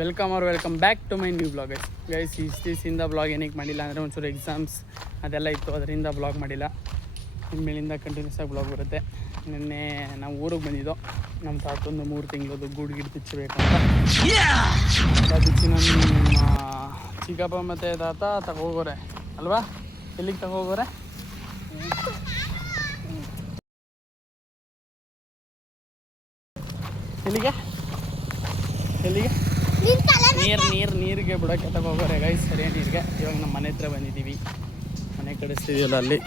Welcome back to my new blog guys. ಇಷ್ಟು ದಿವಸದಿಂದ blog ಏನಕ್ಕೆ ಮಾಡಿಲ್ಲ ಅಂದರೆ ಒಂಚೂರು ಎಕ್ಸಾಮ್ಸ್ ಅದೆಲ್ಲ ಇತ್ತು, ಅದರಿಂದ ಬ್ಲಾಗ್ ಮಾಡಿಲ್ಲ. ಇನ್ಮೇಲಿಂದ ಕಂಟಿನ್ಯೂಸ್ ಆಗಿ ಬ್ಲಾಗ್ ಬರುತ್ತೆ. ನಿನ್ನೆ ನಾವು ಊರಿಗೆ ಬಂದಿದ್ದೋ, ನಮ್ಮ ತಾತೊಂದು 3 ತಿಂಗಳದ್ದು ಗೂಡು ಗಿಡ ಬಿಚ್ಚಬೇಕಂತ. ಬಿಚ್ಚಿ ನಮ್ಮ ಚಿಕ್ಕಪ್ಪ ಮತ್ತು ತಾತ ತಗೋಗೋರೆ ಅಲ್ವಾ? ಎಲ್ಲಿಗೆ ತಗೋಗೋರೆ? ಎಲ್ಲಿಗೆ ನೀರಿಗೆ ಬಿಡೋಕ್ಕೆ ತಗೋಗೋರೆ ಗೈಸ್, ಸರಿಯ ನೀರಿಗೆ. ಇವಾಗ ನಮ್ಮ ಮನೆ ಹತ್ರ ಬಂದಿದ್ದೀವಿ, ಮನೆ ಕಡಿಸ್ತಿದ್ದೀವಲ್ಲ ಅಲ್ಲಿ.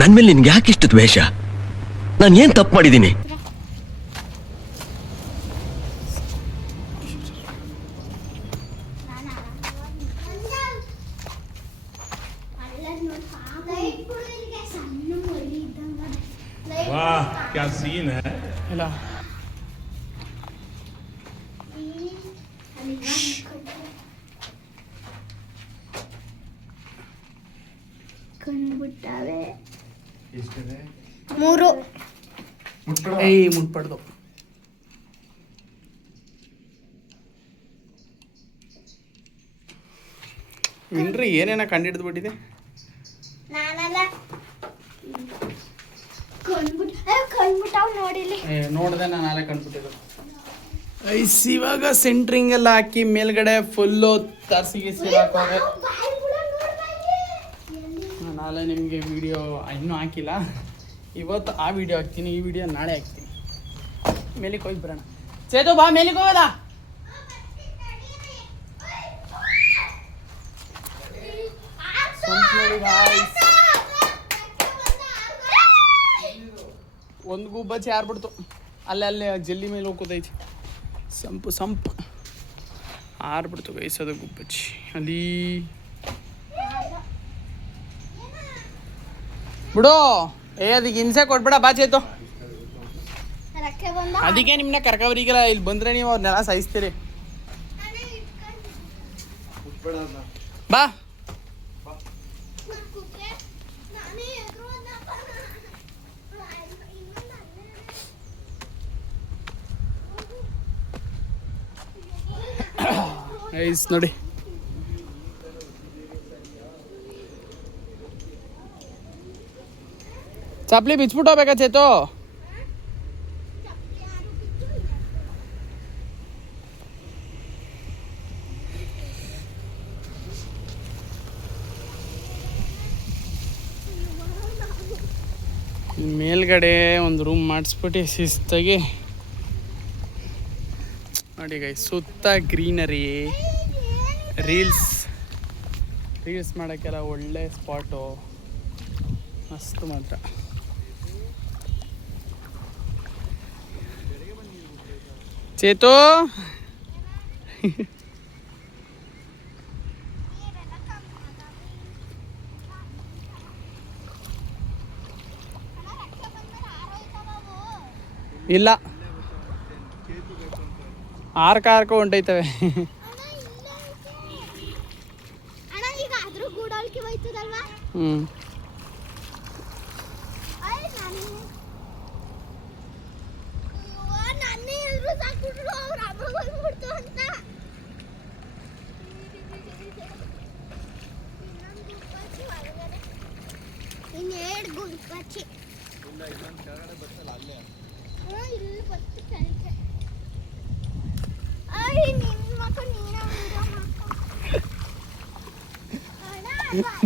ನನ್ ಮೇಲೆ ನಿನ್ಗೆ ಯಾಕೆ ಇಷ್ಟು ದ್ವೇಷ? ನಾನು ಏನ್ ತಪ್ಪು ಮಾಡಿದ್ದೀನಿ? वाह क्या सीन है। ಇಲ್ಲ ಮೂರು ಮುಟ್ಬಾರ್ದು. ಇನ್ರಿ ಏನೇನ ಕಂಡಿಡ್ದು ಬಿಟ್ಟಿದೆ. ನೋಡಿದೆ ನಾನು ನಾಳೆ ಕಂಡ್ಬಿಟ್ಟಿದ್ದು. ಇವಾಗ ಸೆಂಟ್ರಿಂಗ್ ಎಲ್ಲ ಹಾಕಿ ಮೇಲ್ಗಡೆ ಫುಲ್ಲು ತರ್ಸಿಗೆ ಹಾಕೋದೆ. ನಾಳೆ ನಿಮಗೆ ವಿಡಿಯೋ ಇನ್ನೂ ಹಾಕಿಲ್ಲ, ಇವತ್ತು ಆ ವಿಡಿಯೋ ಹಾಕ್ತೀನಿ, ಈ ವಿಡಿಯೋ ನಾಳೆ ಹಾಕ್ತೀನಿ. ಮೇಲಿಗೆ ಹೋಗಿ ಬರೋಣ. ಚೇತು ಬಾ, ಮೇಲಿಗೆ ಹೋಗೋದ. ಒಂದು ಗುಬ್ಬಚ್ಚಿ ಆರ್ಬಿಡ್ತು, ಅಲ್ಲೇ ಜಲ್ಲಿ ಮೇಲೆ ಹೋಗ್ಕೋತೈತಿ. ಸಂಪು ಆರ್ಬಿಡ್ತು ಗೈಸೋದು ಗುಬ್ಬಚ್ಚಿ ಅಲ್ಲಿ. ಬಿಡು, ಅದಕ್ಕೆ ಹಿಂಸೆ ಕೊಟ್ಬಿಡ ಬಾ ಚೇತು. ಅದಕ್ಕೆ ನಿಮ್ಮನ್ನ ಕರ್ಕೊಬರಿಗಿಲ್ಲ, ಇಲ್ಲಿ ಬಂದರೆ ನೀವು ಅವ್ರನ್ನೆಲ್ಲ ಸಾಯಿಸ್ತೀರಿ. ಬಾ ಐಸ್ ನೋಡಿ, ಚಪ್ಲಿ ಬಿಚ್ಬಿಟ್ಟು ಹೋಗ್ಬೇಕಾ ಚೇತು? ಮೇಲ್ಗಡೆ ಒಂದು ರೂಮ್ ಮಾಡಿಸ್ಬಿಟ್ಟು ಶಿಸ್ತಾಗಿ ನೋಡಿ ಗೈ, ಸುತ್ತ ಗ್ರೀನರಿ. ರೀಲ್ಸ್ ಮಾಡೋಕ್ಕೆಲ್ಲ ಒಳ್ಳೆ ಸ್ಪಾಟು, ಮಸ್ತ್ ಮಾತ್ರ. ಚೇತು ಇಲ್ಲ, ಆರ್ಕ ಹೊಂಟೈತವೆ.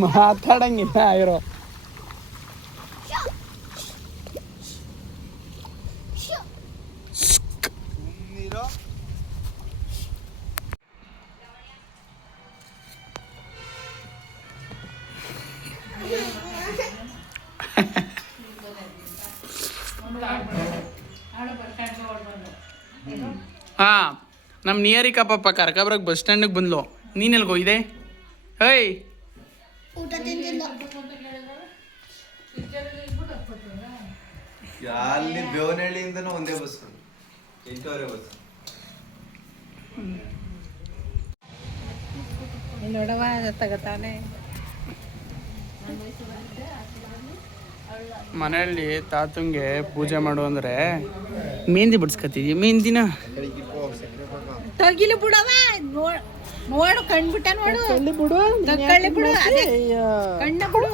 ಮಾತಾಡಂಗಿಲ್ಲ ಇರೋ. ಹಾಂ, ನಮ್ಮ ನಿಯರಿಕಾ ಪಾಪ ಕರ್ಕೊಬ್ರಕ್ಕೆ ಬಸ್ ಸ್ಟ್ಯಾಂಡಿಗೆ ಬಂದ್ಲು. ನೀನೆಲ್ಗೆ ಹೋಗಿದೆ? ಹೇಯ್, ಅಲ್ಲಿ ಬೇವನಹಳ್ಳಿಯಿಂದನೂ ಒಂದೇ ಬಸ್, 8 ಬಸ್. ನೋಡವ ತಗತಾನೆ. ಮನೆಯಲ್ಲಿ ತಾತಂಗೆ ಪೂಜೆ ಮಾಡು ಅಂದರೆ ಮೆಹಂದಿ ಬಿಡ್ಸ್ಕೊತಿದ್ವಿ. ಮೆಹಂದಿನ ತಗಿಲಿ ಬಿಡವ, ನೋಡು ಕಣ್ಬಿಟ್ಟ ನೋಡು. ಕಳ್ಳಿ ಬಿಡು, ಕಳ್ಳಿ ಬಿಡು, ಅದೇ ಕಣ್ಣ ಬಿಡು.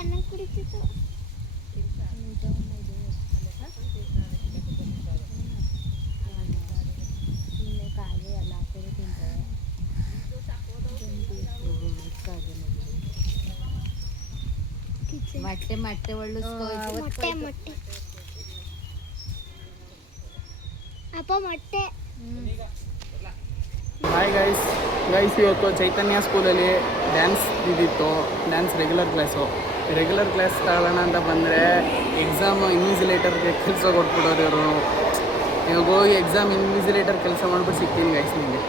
ಅನ್ನ ಕುಡಿತಿತ್ತು. ಮೊಟ್ಟೆ ಮೊಟ್ಟೆ ಒಳ್ಳೆ ಮೊಟ್ಟೆ ಮೊಟ್ಟೆ ಅಪ್ಪ ಮೊಟ್ಟೆ. ಹಾಯ್ ಗೈಸ್, ಇವತ್ತು ಚೈತನ್ಯ ಸ್ಕೂಲಲ್ಲಿ ಡ್ಯಾನ್ಸ್ ಇದ್ದಿತ್ತು. ಡ್ಯಾನ್ಸ್ ರೆಗ್ಯುಲರ್ ಕ್ಲಾಸ್ ತಗೊಳ್ಳೋಣ ಅಂತ ಬಂದರೆ ಎಕ್ಸಾಮ್ ಇನ್ವಿಜಿಲೇಟರ್ಗೆ ಕೆಲಸ ಕೊಟ್ಬಿಡೋರು ಇವರು. ಇವಾಗ ಹೋಗಿ ಎಕ್ಸಾಮ್ ಇನ್ವಿಜಿಲೇಟರ್ ಕೆಲಸ ಮಾಡ್ಬಿಟ್ಟು ಸಿಗ್ತೀನಿ ಗೈಸ್ ನಿಮಗೆ.